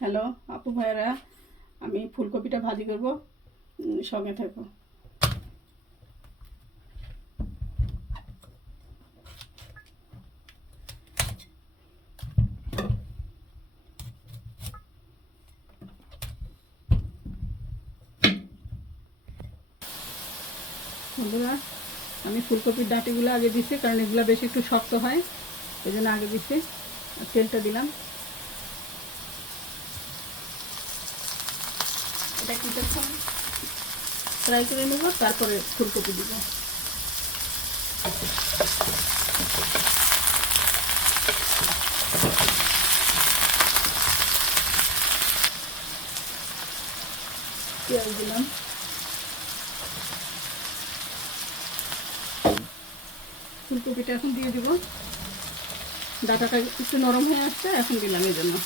Hello আপু ভাইয়েরা, আমি ফুলকপিটা ভাজি করব, সঙ্গে থাকো। বন্ধুরা, আমি ফুলকপির ডাঁটিগুলো আগে দিচ্ছি, কারণ এগুলো বেশি একটু শক্ত হয়, এই জন্য আগে দিচ্ছি। তেলটা দিলাম, এটা কিছুক্ষণ ফ্রাই করে নেব, তারপরে ফুলকপি দিব। পেঁয়াজ দিলাম, ফুলকপিটা এখন দিয়ে দিব। ডাঁটাটা একটু নরম হয়ে আসছে, এখন দিলাম এই জন্য।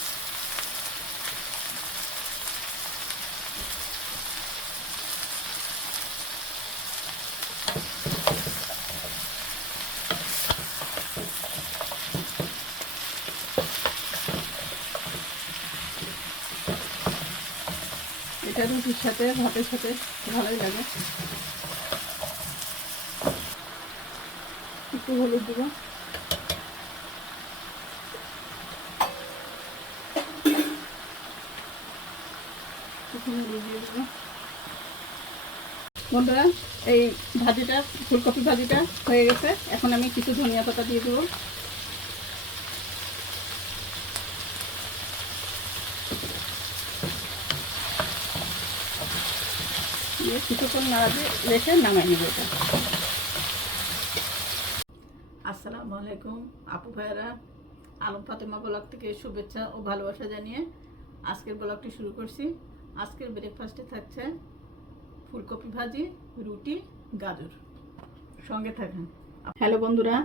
এটা রুটির সাথে ভাতের সাথে ভালোই লাগে। একটু হলুদ দিব, বন্ধুরা এই ভাজিটা, ফুলকপি ভাজিটা হয়ে গেছে। এখন আমি কিছু ধনিয়া পাতা দিয়ে দেবো। দিয়ে কিছুক্ষণ নাড়াতে রেখে নামাই নেব এটা। আসসালামু আলাইকুম আপু ভাইয়েরা, আলম ফাতেমা ব্লগ থেকে শুভেচ্ছা ও ভালোবাসা জানিয়ে আজকের ব্লগটি শুরু করছি। আজকের ব্রেকফাস্টে থাকছে ফুলকপি ভাজি, রুটি, গাজর। সঙ্গে থাকেন। হ্যালো বন্ধুরা,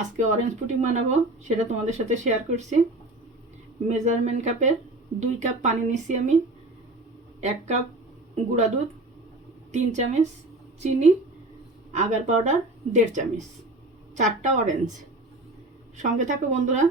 আজকে অরেঞ্জ পুডিং বানাবো, সেটা তোমাদের সাথে শেয়ার করছি। মেজারমেন্ট কাপের 2 কাপ পানি নিচ্ছি আমি, 1 কাপ গুঁড়া দুধ, 3 চামচ চিনি, আগার পাউডার 1.5 চামচ, 4টা অরেঞ্জ। সঙ্গে থাকো বন্ধুরা।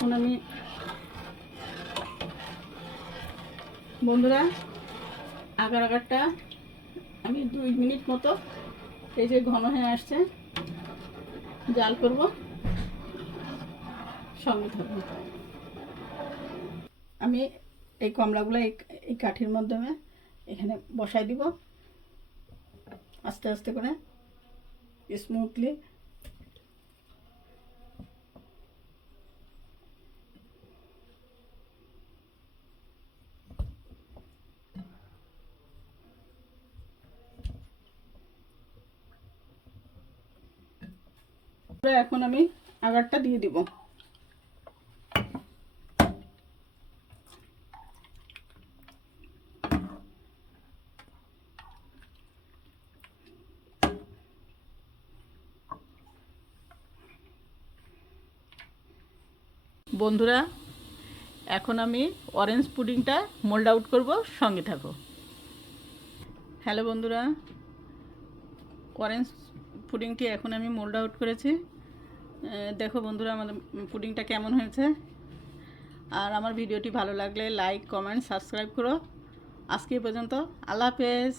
এখন আমি বন্ধুরা আগারটা আমি 2 মিনিট মতো, এই যে ঘন হয়ে আসছে, জাল করব। সঙ্গে থাকবো। আমি এই কমলাগুলো এই কাঠির মাধ্যমে এখানে বসাই দিব, আস্তে আস্তে করে স্মুথলি। এখন আমি আগারটা দিয়ে দিব। বন্ধুরা, এখন আমি অরেঞ্জ পুডিংটা মোল্ড আউট করব, সঙ্গে থাকো। হ্যালো বন্ধুরা, অরেঞ্জ পুডিংটি এখন আমি মোল্ড আউট করেছি। দেখো বন্ধুরা আমাদের পুডিংটা কেমন হয়েছে। আর আমার ভিডিওটি ভালো লাগলে লাইক, কমেন্ট, সাবস্ক্রাইব করো। আজকে এই পর্যন্ত। আল্লাহ হাফেজ।